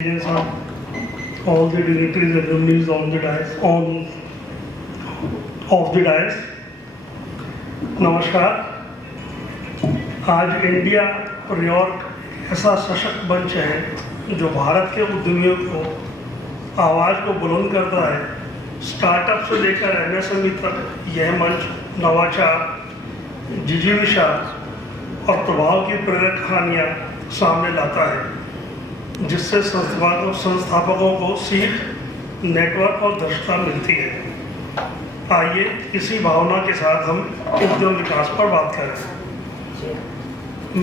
All the dignitaries and luminaries on the dais, of the dais. नमस्कार। आज India और New York ऐसा सशक्त मंच है जो भारत के उद्यमियों को आवाज़ को बुलंद करता है। स्टार्टअप से लेकर एमएसएमई तक यह मंच नवाचार, जिजीविषा और प्रभाव की प्रेरक कहानियाँ सामने लाता है, जिससे संस्थापकों को सीख, नेटवर्क और दक्षता मिलती है। आइए इसी भावना के साथ हम उद्यम विकास पर बात करें।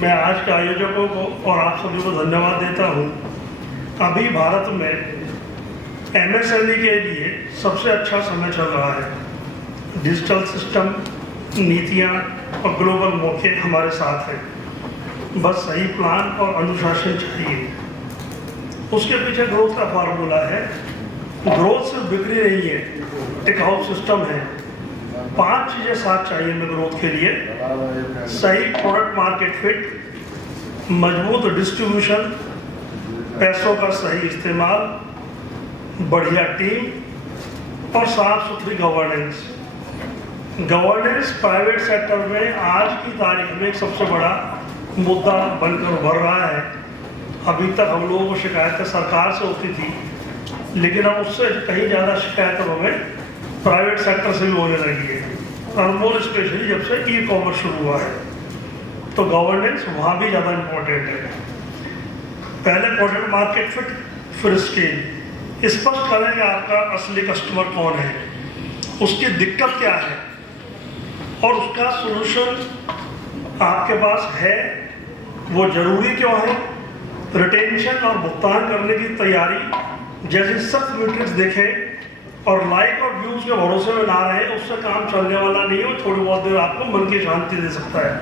मैं आज के आयोजकों को और आप सभी को धन्यवाद देता हूँ। अभी भारत में एमएसएमई के लिए सबसे अच्छा समय चल रहा है। डिजिटल सिस्टम, नीतियाँ और ग्लोबल मौके हमारे साथ हैं। बस सही प्लान और अनुशासन चाहिए। उसके पीछे ग्रोथ का फार्मूला है। ग्रोथ सिर्फ बिक्री नहीं है, टिकाऊ सिस्टम है। 5 चीज़ें साथ चाहिए हमें ग्रोथ के लिए: सही प्रोडक्ट मार्केट फिट, मजबूत डिस्ट्रीब्यूशन, पैसों का सही इस्तेमाल, बढ़िया टीम और साफ सुथरी गवर्नेंस। गवर्नेंस प्राइवेट सेक्टर में आज की तारीख में एक सबसे बड़ा मुद्दा बनकर उभर रहा है। अभी तक हम लोगों को शिकायतें सरकार से होती थी, लेकिन अब उससे कहीं ज़्यादा शिकायत हमें प्राइवेट सेक्टर से भी होने लगी है। और मोर स्पेशली जब से ई कॉमर्स शुरू हुआ है, तो गवर्नेंस वहाँ भी ज़्यादा इम्पोर्टेंट है। पहले प्रोडक्ट मार्केट फिट, फिर स्केल। स्पष्ट करें कि आपका असली कस्टमर कौन है, उसकी दिक्कत क्या है और उसका सोल्यूशन आपके पास है, वो ज़रूरी क्यों है। रिटेंशन और भुगतान करने की तैयारी जैसी सख्त मैट्रिक्स देखें और लाइक और व्यूज के भरोसे में ना रहे, उससे काम चलने वाला नहीं है। थोड़ी बहुत देर आपको मन की शांति दे सकता है।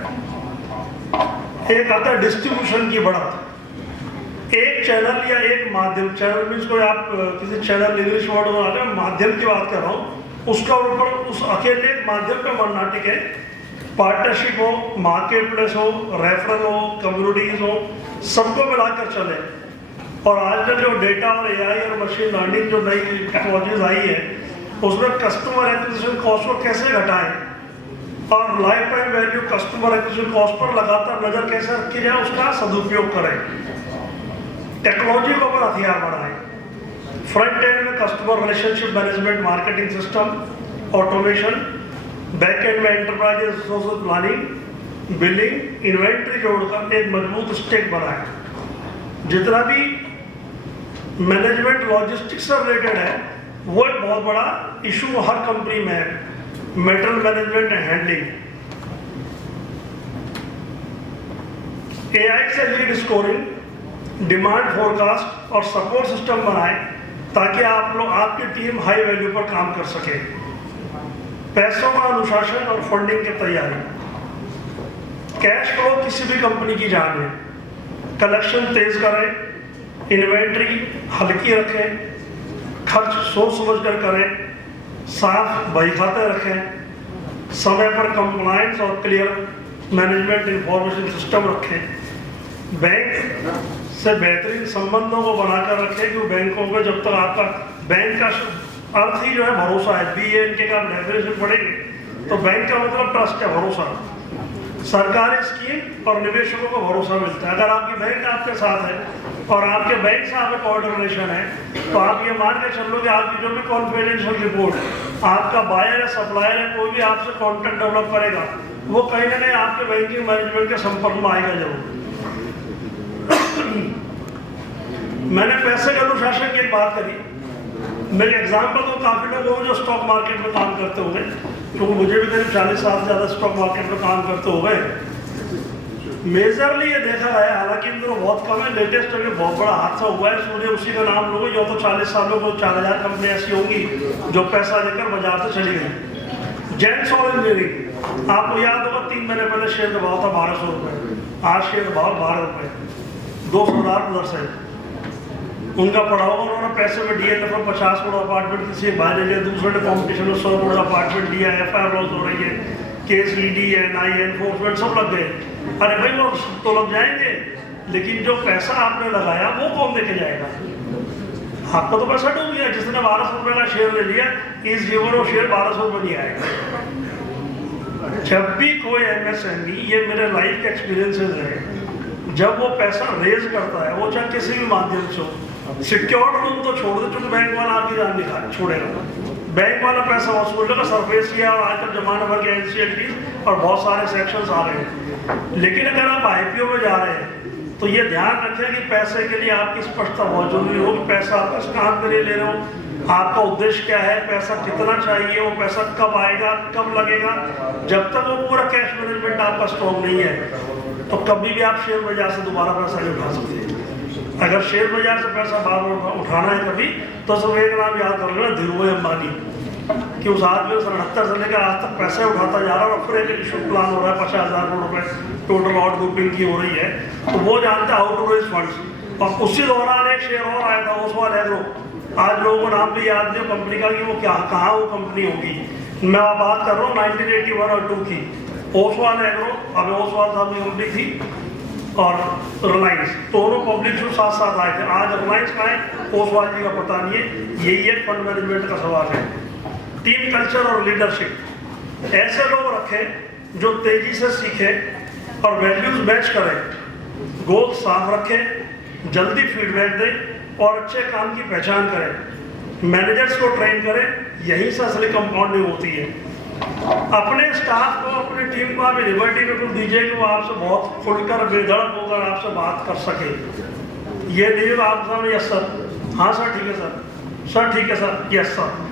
एक आता है डिस्ट्रीब्यूशन की बढ़त। एक चैनल या एक माध्यम, चैनल मीन्स कोई आप किसी चैनल इंग्लिश वर्ड में आते हैं, माध्यम की बात कर रहा हूँ, उसका ऊपर उस अकेले माध्यम पे मन ना टिके। पार्टनरशिप हो, मार्केट प्लेस हो, रेफरल हो, कम्युनिटीज हो, सबको मिलाकर चले। और आज का जो डेटा और एआई और मशीन लर्निंग जो नई टेक्नोलॉजीज आई है, उसमें कस्टमर एक्विजिशन कॉस्ट को कैसे घटाएं और life time value customer acquisition cost per लगातार नजर कैसे रखी जाए, उसका सदुपयोग करें। टेक्नोलॉजी को पर हथियार बढ़ाएं। फ्रंट एंड में customer relationship management, marketing system, automation, back end में enterprise resource planning, billing, inventory जोड़कर एक मजबूत स्टेक बनाएं। जितना भी मैनेजमेंट लॉजिस्टिक्स से रिलेटेड है, वो एक बहुत बड़ा इशू हर कंपनी में है। Material management and handling, AI से लीड स्कोरिंग, डिमांड फोरकास्ट और सपोर्ट सिस्टम बनाएं ताकि आप लोग, आपकी टीम हाई वैल्यू पर काम कर सके। पैसों का अनुशासन और फंडिंग की तैयारी। कैश फ्लो किसी भी कंपनी की जान है। कलेक्शन तेज करें, इन्वेंट्री हल्की रखें, खर्च सोच समझ कर करें, साफ बही खाते रखें, समय पर कंप्लायंस और क्लियर मैनेजमेंट इंफॉर्मेशन सिस्टम रखें। बैंक से बेहतरीन संबंधों को बनाकर रखें, क्योंकि बैंकों में जब तक आपका बैंक का अर्थ ही जो है भरोसा है। BANK का डेफिनेशन पढ़ेंगे तो बैंक का मतलब ट्रस्ट है, भरोसा। सरकारी स्कीम और निवेशकों को भरोसा मिलता है। अगर आपकी बैंक आपके साथ है और आपके बैंक से आपका कोऑर्डिनेशन है, तो आप ये मान के चल लो कि आपकी जो भी कॉन्फिडेंशियल रिपोर्ट आपका बायर या सप्लायर है, कोई भी आपसे कॉन्टेक्ट डेवलप करेगा, वो कहीं ना कहीं आपके बैंकिंग मैनेजमेंट के संपर्क में आएगा जरूर। मैंने पैसे के अनुशासन की बात करी। मैं एग्जाम्पल तो काफ़ी लोग होंगे जो स्टॉक मार्केट में काम करते होंगे, क्योंकि मुझे भी करीब 40 साल से ज़्यादा स्टॉक मार्केट में काम करते हो गए। मेजरली ये देखा गया, हालांकि इन दिनों बहुत कम है, लेटेस्ट अभी बहुत बड़ा हादसा हुआ है, सूर्य उसी का नाम लोगे। जो तो 40 सालों को 4000 कंपनी ऐसी होंगी जो पैसा लेकर बाजार से चली गई। जेंट्स और इंजीनियरिंग, आपको याद होगा 3 महीने पहले शेयर का भाव था 1200 रुपये, आज शेयर का भाव 12 रुपये, 200,000+। उनका पढ़ा होगा, उन्होंने पैसे में DLF में 50 करोड़ अपार्टमेंट किसी भाई ने लिया, दूसरे ने कॉम्पिटिशन में 100 करोड़ अपार्टमेंट दिया, FIR लॉस हो रही है, केस ED, NI, एनफोर्समेंट सब लग गए। अरे भाई वो तो लग जाएंगे, लेकिन जो पैसा आपने लगाया वो कौन देके जाएगा। आपका तो पैसा डूब गया। जिसने 1200 रुपये का शेयर ले लिया, इस जीवन वो शेयर 1200 रुपये नहीं आएगा। जब भी कोई MSME, ये मेरे लाइफ के एक्सपीरियंसेस है, जब वो पैसा रेज करता है, वो चाहे किसी भी माध्यम से हो, सिक्योर्ड लोन तो छोड़ दे, क्योंकि बैंक वाला आपकी जान नहीं छोड़ेगा। बैंक वाला पैसा वसूलेगा, सरफेस किया, और आजकल जमाने भर के NCLT और बहुत सारे सेक्शंस आ रहे हैं। लेकिन अगर आप IPO में जा रहे हैं तो ये ध्यान रखें कि पैसे के लिए आपकी स्पष्टता बहुत जरूरी हो कि पैसा आप किस काम के लिए ले रहे हो, आपका उद्देश्य क्या है, पैसा कितना चाहिए, वो पैसा कब आएगा, कब लगेगा। जब तक वो पूरा कैश मैनेजमेंट आपका स्ट्रॉन्ग नहीं है तो कभी भी आप शेयर बाजार से दोबारा पैसा नहीं उठा सकते। अगर शेयर बाजार से पैसा बार उठाना है कभी, तो सब एक नाम याद कर लेना, धीरूभाई अंबानी, कि उस आदमी 79 से लेकर आज तक पैसे उठाता जा रहा है और फिर एक इशू प्लान हो रहा है 50,000 करोड़ रुपए टोटल आउट ग्रुपिंग की हो रही है, तो वो जानते हैं हाउ टू रेज फंड्स। और उसी दौरान एक शेयर और आया था ओसवाल एग्रो, आज लोगों को नाम भी याद नहीं कंपनी का कि वो क्या कहाँ वो कंपनी होगी। मैं बात कर रहा हूँ 1981 और 2 की। ओसवाल एग्रो, अब ओसवाल साहब की कंपनी थी, और रिलायंस, दोनों पब्लिक जो साथ साथ आए थे। आज रिलायंस का है, ओसवाल जी का पता नहीं है। यही एक फंड मैनेजमेंट का सवाल है। टीम कल्चर और लीडरशिप, ऐसे लोग रखें जो तेजी से सीखे और वैल्यूज मैच करें, गोल साफ रखें, जल्दी फीडबैक दें और अच्छे काम की पहचान करें। मैनेजर्स को ट्रेन करें, यहीं से असली कंपाउंडिंग होती है। अपने स्टाफ को, अपनी टीम को आप लिबर्टी बिल्कुल दीजिए कि वो आपसे बहुत खुलकर बेधड़क होकर आपसे बात कर सके। ये नहीं आप सामने यस सर, हाँ सर ठीक है सर ठीक है सर, यस सर।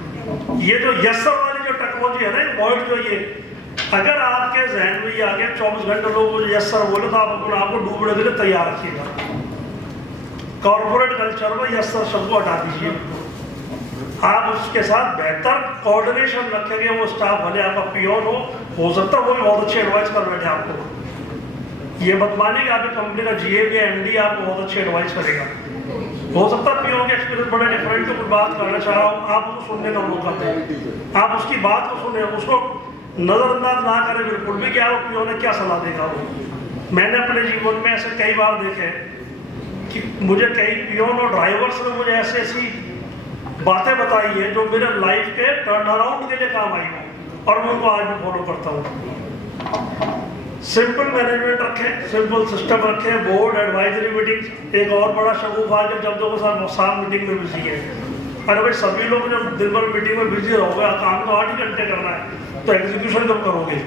ये जो यस सर वाली जो टेक्नोलॉजी है ना, वर्ड जो ये, अगर आपके जहन में ये आ गया 24 घंटे लोग यस सर बोले, तो आप अपने आप को डूबने के लिए तैयार रखिएगा। कॉर्पोरेट कल्चर में यस सर शब्द को हटा दीजिए। आप उसके साथ बेहतर कोऑर्डिनेशन रखेंगे। वो स्टाफ भले आपका पियोन हो सकता है वो भी बहुत अच्छी एडवाइस कर बैठे आपको। ये मत मानिए कि आपकी कंपनी का GM या MD आपको बहुत अच्छी एडवाइस करेगा। हो सकता है पियोन के एक्सपीरियंस बड़े डिफरेंट, तो कुछ बात करना चाह रहा हूँ, आप उसको सुनने का मौका दें, आप उसकी बात को सुने, उसको नजरअंदाज ना करें बिल्कुल भी, क्या वो पियोन ने क्या सलाह देगा वो। मैंने अपने जीवन में ऐसे कई बार देखे कि मुझे कई पियोन और ड्राइवर्स ने मुझे ऐसी बातें बताई है जो मेरे लाइफ के टर्न अराउंड के लिए काम आई हो, और मैं उनको आज भी फॉलो करता हूँ। सिंपल मैनेजमेंट रखें, सिंपल सिस्टम रखें, बोर्ड एडवाइजरी मीटिंग। एक और बड़ा शगुफ आज शब्दों के साथ साफ मीटिंग में बिजी है। अरे भाई सभी लोग जब दिन भर मीटिंग में बिजी रहोगे, काम तो 8 ही घंटे करना है, तो एग्जीक्यूशन कब करोगे।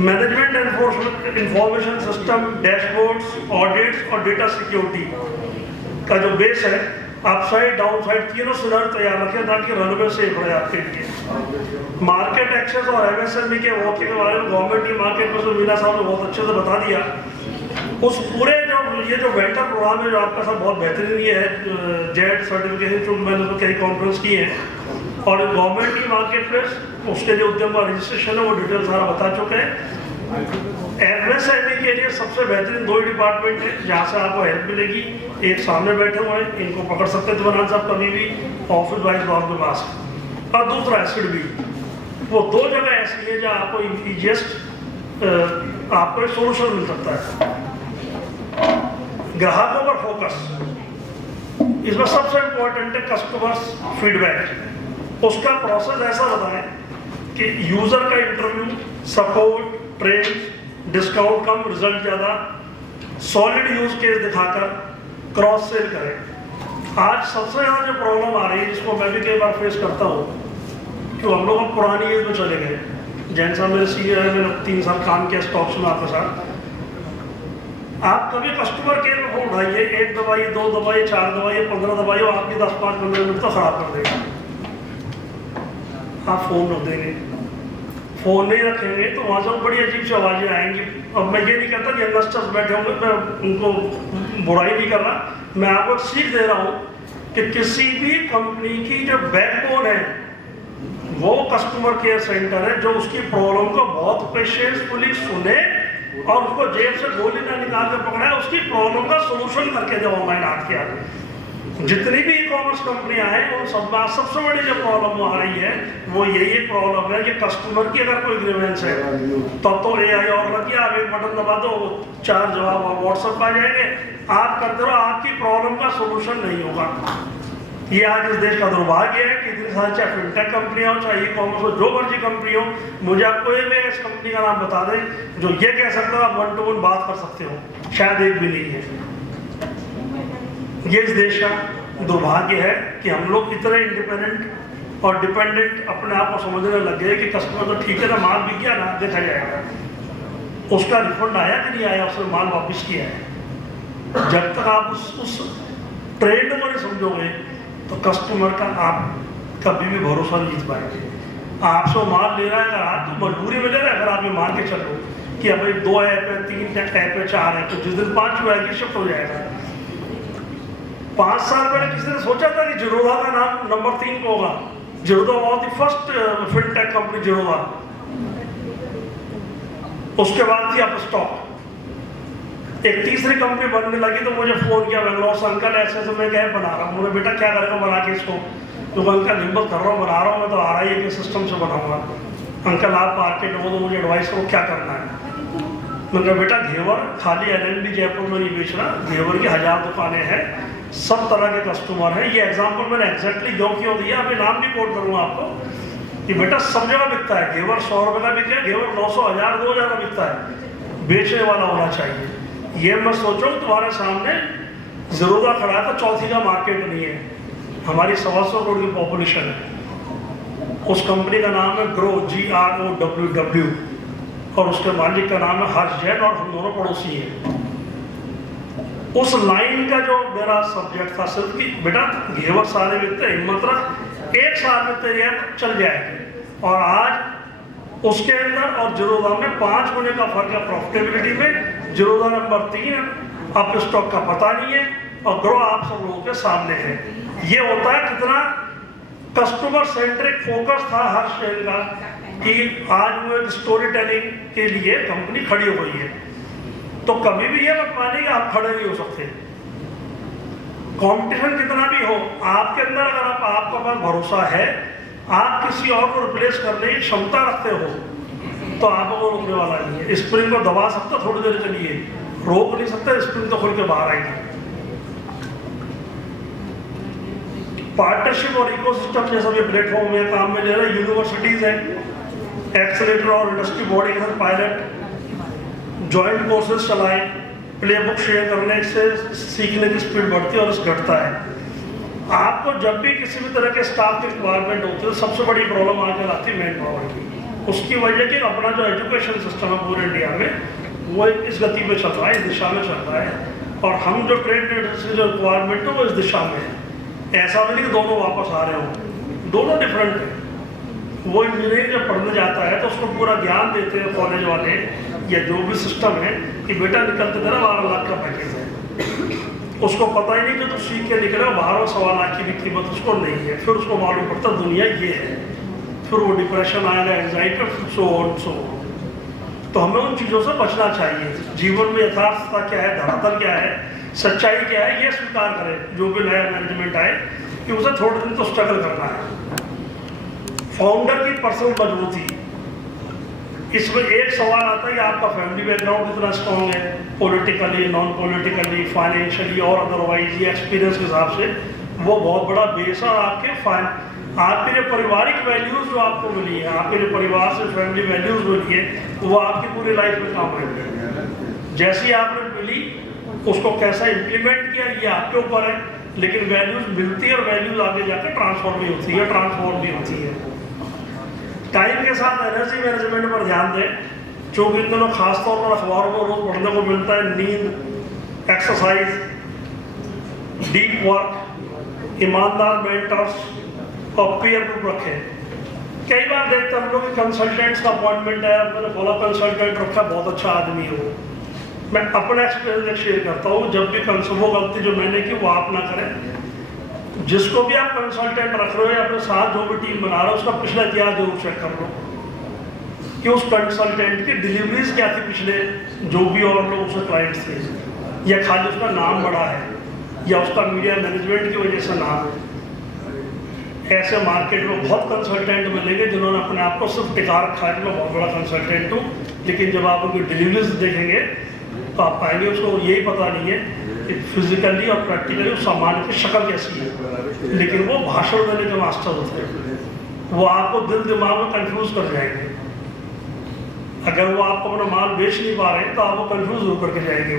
Management enforcement, information system, dashboards, audits और डेटा सिक्योरिटी का जो बेस है, अपसाइड डाउन साइड तीनों सिनारियो तैयार रखें ताकि रनवे सेफ रहे आपके लिए। मार्केट एक्सेस और MSME के वॉकिंग के बारे में गवर्नमेंट की मार्केट में जो मीना साहब ने बहुत अच्छे से बता दिया। उस पूरे जो वेंडर प्रोग्राम है जो आपका साथ बहुत बेहतरीन ये है, जेड सर्टिफिकेशन, जो मैंने उसमें कई कॉन्फ्रेंस किए हैं, और गवर्नमेंट की मार्केट प्लेस उसके जो उद्यम का रजिस्ट्रेशन है वो डिटेल सारा बता चुके हैं। MSME के लिए सबसे बेहतरीन 2 डिपार्टमेंट है जहाँ से आपको हेल्प मिलेगी। एक सामने बैठे हुए हैं, इनको पकड़ सकते हैं तो साहब कभी भी ऑफिस वाइज आपके पास, और दूसरा SIDBI। वो 2 जगह ऐसी है जहाँ आपको ईजीएस्ट आपको एक सोल्यूशन मिल सकता है। ग्राहकों पर फोकस, इसमें सबसे इम्पोर्टेंट है कस्टमर्स फीडबैक। उसका प्रोसेस ऐसा बताएं कि यूजर का इंटरव्यू, सपोर्ट, ट्रेन, डिस्काउंट कम, रिजल्ट ज़्यादा, सॉलिड यूज केस दिखाकर क्रॉस सेल करें। आज सबसे ज़्यादा जो प्रॉब्लम आ रही है, जिसको मैं भी कई बार फेस करता हूँ, कि हम लोग अब पुरानी एज में चले गए। जैन साहब मेरे सीनियर है, मैंने 3 साल काम किया स्टॉक्स में आपके साथ। आप कभी कस्टमर केयर में फोन उठाइए, 1 दवाई, 2 दवाई, 4 दवाई, 15 दवाई, वो आपकी 10-15 मिनट तो खराब कर देगा। आप फोन रख देंगे, फोन नहीं रखेंगे तो वहाँ से बड़ी अजीब सी आवाज़ें आएंगी। अब मैं ये नहीं कहता कि इन्वेस्टर्स बैठे होंगे, मैं उनको बुराई नहीं कर रहा, मैं आपको सीख दे रहा हूँ कि किसी भी कंपनी की जो बैकबोन है वो कस्टमर केयर सेंटर है, जो उसकी प्रॉब्लम को बहुत पेशेंसफुली सुने और उसको जेब से गोली ना निकाल के पकड़ाए, उसकी प्रॉब्लम का सोल्यूशन करके दे ऑनलाइन आपके आगे। जितनी भी ई-कॉमर्स कंपनियां हैं उन सब में सबसे बड़ी जो प्रॉब्लम आ रही है वो यही प्रॉब्लम है कि कस्टमर की अगर कोई ग्रीवेंस है तब तो AI और लग गया, आप एक बटन दबा दो 4 जवाब व्हाट्सएप आ जाएंगे, आप करते रहो, आपकी प्रॉब्लम का सोल्यूशन नहीं होगा। ये आज इस देश का दुर्भाग्य है कि इतनी सारी चाहे फिनटेक कंपनियां हो, चाहे ई कॉमर्स हो, जो मर्जी कंपनी हो, मुझे आप कोई भी इस कंपनी का नाम बता दें जो ये कह सकता है आप 1 to 1 बात कर सकते हो, शायद एक भी नहीं है। ये इस देश का दुर्भाग्य है कि हम लोग इतने इंडिपेंडेंट और डिपेंडेंट अपने आप को समझने लग गए कि कस्टमर तो ठीक है ना, माल बिक गया ना, देखा जाएगा उसका रिफंड आया कि नहीं आया, उसने माल वापस किया है। जब तक आप उस ट्रेंड को नहीं समझोगे तो कस्टमर का आप कभी भी भरोसा नहीं जीत पाएंगे। आपसे माल ले रहा है अगर आप तो मजबूरी में ले रहा है, अगर आप ये मान के चलो कि अब 2 ऐप है, 3 ऐप है, 4 है, तो जिस दिन 5 आएगी शिफ्ट हो जाएगा। 5 साल पहले किसी ने सोचा था कि जिरोधा का नाम नंबर 3 को होगा? Zerodha was the first fintech company, Zerodha. उसके बाद थी अपस्टॉक, एक तीसरी कंपनी बनने लगी तो मुझे फोन किया बेंगलोर से, अंकल ऐसे ऐसे मैं क्या बना रहा हूँ। बोले बेटा क्या करेगा बना के इसको? तो अंकल हिम्मत कर रहा हूँ, बना रहा हूँ, मैं तो RIA के सिस्टम से बनाऊंगा। अंकल आप मार्केट हो तो मुझे एडवाइस करो क्या करना है। मैंने कहा बेटा घेवर खाली LNB जयपुर में नहीं बेचना, घेवर की 1000 दुकानें हैं, सब तरह के कस्टमर हैं। ये एग्जाम्पल मैंने एग्जैक्टली क्यों दिया, अभी नाम नहीं कोट करूँगा आपको, कि बेटा सब जगह बिकता है। घेवर 100 रुपये का बिके, घेवर 900, 1000, 2000 का बिकता है, बेचने वाला होना चाहिए। ये मैं सोचो तुम्हारे सामने जिरोधा खड़ा है तो चौथी का मार्केट नहीं है, हमारी 125 करोड़ की पॉपुलेशन है। उस कंपनी का नाम है ग्रो, GROWW, और उसके मालिक का नाम है हर्ष जैन, और हम दोनों पड़ोसी हैं। उस लाइन का जो मेरा सब्जेक्ट था सिर्फ कि बेटा घेवर सारे बिकते, हिम्मत रख, 1 साल में तेरी ऐप चल जाएगी। और आज उसके अंदर और जिरोधा में 5 गुने का फर्क है प्रॉफिटेबिलिटी में। जिरोधा नंबर 3 है, अब स्टॉक का पता नहीं है, और ग्रो आप सब लोगों के सामने है। ये होता है कितना कस्टमर सेंट्रिक फोकस था हर शेयर का, कि आज वो एक स्टोरी टेलिंग के लिए कंपनी खड़ी हुई है। तो कभी भी ये मत मानिए कि आप खड़े नहीं हो सकते। कंपटीशन कितना भी हो, आपके अंदर अगर आपका पास भरोसा है, आप किसी और को रिप्लेस करने की क्षमता रखते हो, तो आपको रोकने वाला नहीं है। स्प्रिंग को दबा सकता थोड़ी देर के लिए, रोक नहीं सकता, स्प्रिंग तो खुल के बाहर आएगी। पार्टनरशिप और इकोसिस्टम जैसा भी प्लेटफॉर्म में काम में ले रहे यूनिवर्सिटीज हैं, एक्सेलेरेटर और इंडस्ट्री बॉडी के साथ पायलट जॉइंट कोर्सेज चलाए, प्ले बुक शेयर करने से सीखने की स्पीड बढ़ती है और घटता है। आपको जब भी किसी भी तरह के स्टाफ की रिक्वायरमेंट होती है, सबसे बड़ी प्रॉब्लम आजकल आती है मैन पावर की। उसकी वजह कि अपना जो एजुकेशन सिस्टम है पूरे इंडिया में वो इस गति में चल रहा है, इस दिशा में चल रहा है, और हम जो ट्रेड इंडस्ट्री जो रिक्वायरमेंट है वो इस दिशा में है। ऐसा नहीं कि दोनों वापस आ रहे हो, दोनों डिफरेंट है। वो इंजीनियरिंग जब पढ़ने जाता है तो उसको पूरा ज्ञान देते हैं कॉलेज वाले या जो भी सिस्टम है कि बेटा निकलते थे ना 12 लाख का पैकेज है, उसको पता ही नहीं कि तो सीख के निकले 12-1.25 लाख की भी कीमत उसको नहीं है। फिर उसको मालूम पड़ता दुनिया ये है, फिर वो डिप्रेशन आएगा, एंजाइटी, सो ऑन सो। तो हमें उन चीज़ों से बचना चाहिए। जीवन में यथार्थता क्या है, धरातल क्या है, सच्चाई क्या है, ये स्वीकार करें जो भी नया मैनेजमेंट आए कि उसे थोड़े दिन तो स्ट्रगल करना है। फाउंडर की पर्सनल मजबूती, इसमें एक सवाल आता है कि आपका फैमिली बैकग्राउंड कितना स्ट्रॉन्ग है, पॉलिटिकली, नॉन पॉलिटिकली, फाइनेंशियली और अदरवाइज, ये एक्सपीरियंस के हिसाब से वो बहुत बड़ा बेस है। और आपके जो पारिवारिक वैल्यूज़ जो आपको मिली है, आपके जो परिवार से फैमिली वैल्यूज़ मिली है, वो आपकी पूरी लाइफ में काम आएंगे। जैसी आपने मिली उसको कैसा इम्प्लीमेंट किया ये आपके ऊपर है, लेकिन वैल्यूज़ मिलती है और वैल्यूज़ आगे जाकर ट्रांसफॉर्म भी होती है। टाइम के साथ एनर्जी मैनेजमेंट पर ध्यान दें, जो इन दोनों खासतौर पर अखबारों में रोज पढ़ने को मिलता है। नींद, एक्सरसाइज, डीप वर्क, ईमानदार मेंटर्स और पीयर ग्रुप रखें। कई बार देखते हम लोग कंसल्टेंट्स का अपॉइंटमेंट है, मैंने बोला कंसल्टेंट रखा, बहुत अच्छा आदमी हो। मैं अपना एक्सपीरियंस शेयर करता हूँ, जब भी वो गलती जो मैंने की वो आप ना करें। जिसको भी आप कंसल्टेंट रख रहे हो या अपने साथ जो भी टीम बना रहे हो, उसका पिछला इतिहास जरूर चेक कर लो कि उस कंसल्टेंट की डिलीवरीज क्या थी पिछले, जो भी और लोग उसके क्लाइंट्स थे, या खाली उसका नाम बड़ा है या उसका मीडिया मैनेजमेंट की वजह से नाम है। ऐसे मार्केट में बहुत कंसल्टेंट मिलेंगे जिन्होंने अपने आप को सिर्फ टिका रखा है कि मैं बहुत बड़ा कंसल्टेंट हूँ, लेकिन जब आप उनकी डिलीवरीज देखेंगे तो आप पाएंगे उसको यही पता नहीं है फिजिकली और प्रैक्टिकली उस सामान की शक्ल कैसी है, लेकिन वो भाषण देने के मास्टर होते हैं। वो आपको दिल दिमाग में कंफ्यूज कर जाएंगे। अगर वो आपको अपना माल बेच नहीं पा रहे तो आपको कंफ्यूज होकर के जाएंगे।